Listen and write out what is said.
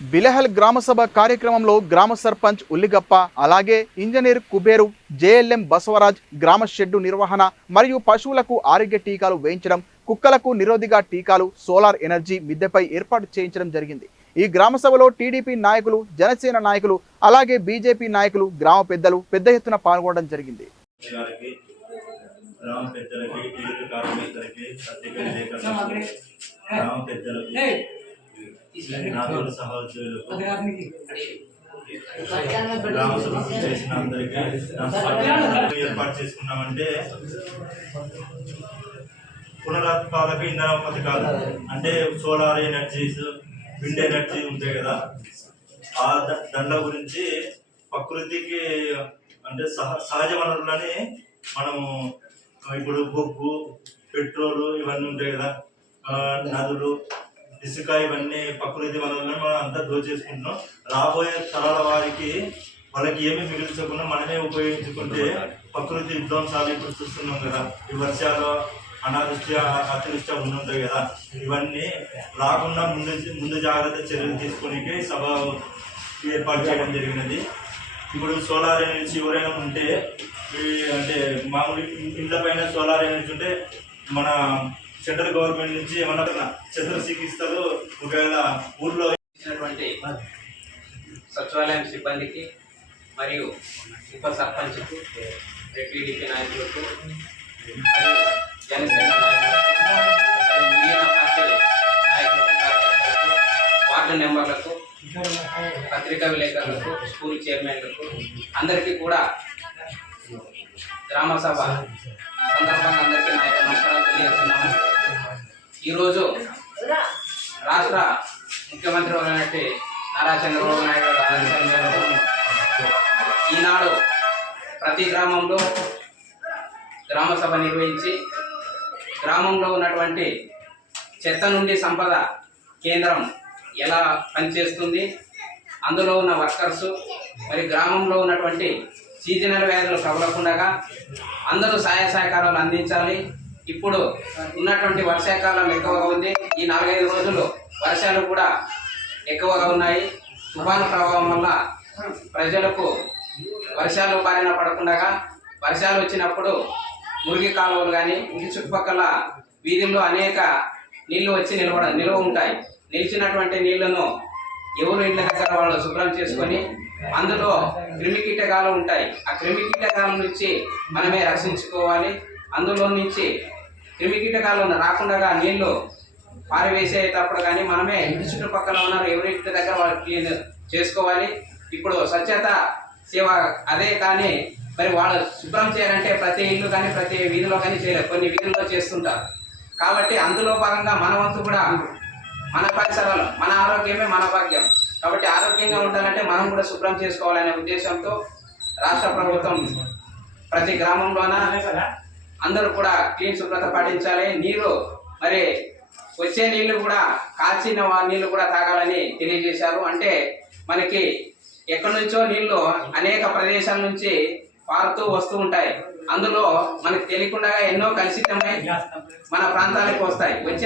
బిలహల్ గ్రామసభ కార్యక్రమంలో గ్రామ సర్పంచ్ ఉల్లిగప్ప అలాగే ఇంజనీర్ కుబేరు జేఎల్ఎం బసవరాజ్ గ్రామ షెడ్డు నిర్వహణ మరియు పశువులకు ఆరోగ్య టీకాలు వేయించడం కుక్కలకు నిరోధిగా టీకాలు సోలార్ ఎనర్జీ మిద్దెపై ఏర్పాటు చేయించడం జరిగింది. ఈ గ్రామ సభలో టీడీపీ నాయకులు జనసేన నాయకులు అలాగే బీజేపీ నాయకులు గ్రామ పెద్దలు పెద్ద ఎత్తున పాల్గొనడం జరిగింది. గ్రామ పెద్దలకి టీడీపీ కార్యకర్తలకి గ్రామ పెద్దలకు నాతోటి సహోద్యోగులకు గ్రామ సభ చేసిన అందరికీ నమస్కారం. ఏర్పాటు చేసుకున్నామంటే పునరుత్పాదక ఇంధన పథకాలు అంటే సోలార్ ఎనర్జీస్ విండ్ ఎనర్జీ ఉంటాయి కదా. ఆ దండ గురించి ప్రకృతికి అంటే సహ సహజ వనరులని మనము ఇప్పుడు బొగ్గు పెట్రోల్ ఇవన్నీ ఉంటాయి కదా. నదులు ఇసుక ఇవన్నీ ప్రకృతి వనరులను మనం అంతా దోచేసుకుంటున్నాం రాబోయే తరాల వారికి వాళ్ళకి ఏమి మిగిల్చకుండా మనమే ఉపయోగించుకుంటే ప్రకృతి విధ్వంసాలు ఇప్పుడు చూస్తున్నాం కదా. ఈ వర్షాలు అనాదృష్టి అతివృష్టి ఉండుంటాయి కదా. ఇవన్నీ రాకుండా ముందు ముందు జాగ్రత్త చర్యలు తీసుకునే సభ ఏర్పాటు చేయడం జరిగినది. ఇప్పుడు సోలార్ ఎనర్జీ ఎవరైనా ఉంటే అంటే మామూలు ఇండ్ల పైన సోలార్ ఎనర్జీ ఉంటే మన సెంట్రల్ గవర్నమెంట్ నుంచి ఏమన్నా చంద్ర చికిత్సలు ఒకవేళ ఊర్లో ఇచ్చినటువంటి సచివాలయం సిబ్బందికి మరియు ఉప సర్పంచ్కు టీడీపీ నాయకులకు జనసేన మిగిలిన వార్డు మెంబర్లకు పత్రికా విలేకరులకు స్కూల్ చైర్మన్లకు అందరికీ కూడా గ్రామ సభ సందర్భంగా అందరికీ నా యొక్క నమస్కారాలు తెలియజేస్తున్నాము ఈరోజు రాష్ట్ర ముఖ్యమంత్రి ఉన్నటువంటి నారా చంద్రబాబు నాయుడు ఆదేశాల మేరకు ఈనాడు ప్రతి గ్రామంలో గ్రామ సభ నిర్వహించి గ్రామంలో ఉన్నటువంటి చెత్త నుండి సంపద కేంద్రం ఎలా పనిచేస్తుంది అందులో ఉన్న వర్కర్స్ మరి గ్రామంలో ఉన్నటువంటి సీజనల్ వ్యాధులు ప్రబలకుండగా అందరూ సహాయ సహకారాలు అందించాలి. ఇప్పుడు ఉన్నటువంటి వర్షాకాలం ఎక్కువగా ఉంది. ఈ నాలుగైదు రోజులు వర్షాలు కూడా ఎక్కువగా ఉన్నాయి. తుఫాను ప్రభావం వల్ల ప్రజలకు వర్షాలు బారిన పడకుండా వర్షాలు వచ్చినప్పుడు మురిగి కాలువలు కానీ ఇంటి చుట్టుపక్కల వీధుల్లో అనేక నీళ్ళు వచ్చి నిలబడ నిల్వ ఉంటాయి. నిలిచినటువంటి నీళ్ళను ఎవరు ఇంటి దగ్గర వాళ్ళు శుభ్రం చేసుకొని అందులో క్రిమి కీటకాలు ఉంటాయి. ఆ క్రిమి కీటకాల నుంచి మనమే రక్షించుకోవాలి. అందులో నుంచి క్రిమి కీటకాలు రాకుండా నీళ్ళు పారివేసేటప్పుడు కానీ మనమే ఇంటి చుట్టుపక్కల ఉన్నారు ఎవరి ఇంటి దగ్గర వాళ్ళు క్లీన్ చేసుకోవాలి. ఇప్పుడు స్వచ్ఛత సేవ అదే కానీ మరి వాళ్ళు శుభ్రం చేయాలంటే ప్రతి ఇల్లు కానీ ప్రతి వీధిలో కానీ చేయలేరు. కొన్ని వీధుల్లో చేస్తుంటారు. కాబట్టి అందులో భాగంగా మన వంతు కూడా మన పరిసరాలు మన ఆరోగ్యమే మన భాగ్యం. కాబట్టి ఆరోగ్యంగా ఉండాలంటే మనం కూడా శుభ్రం చేసుకోవాలనే ఉద్దేశంతో రాష్ట్ర ప్రభుత్వం ప్రతి గ్రామంలోన అందరూ కూడా క్లీన్ శుభ్రత పాటించాలి. నీరు మరి వచ్చే నీళ్ళు కూడా కాల్చిన నీళ్ళు కూడా తాగాలని తెలియజేశారు. అంటే మనకి ఎక్కడి నుంచో నీళ్ళు అనేక ప్రదేశాల నుంచి పారుతూ వస్తూ ఉంటాయి. అందులో మనకు తెలియకుండా ఎన్నో కలుషితమై మన ప్రాంతాలకు వస్తాయి. వచ్చిన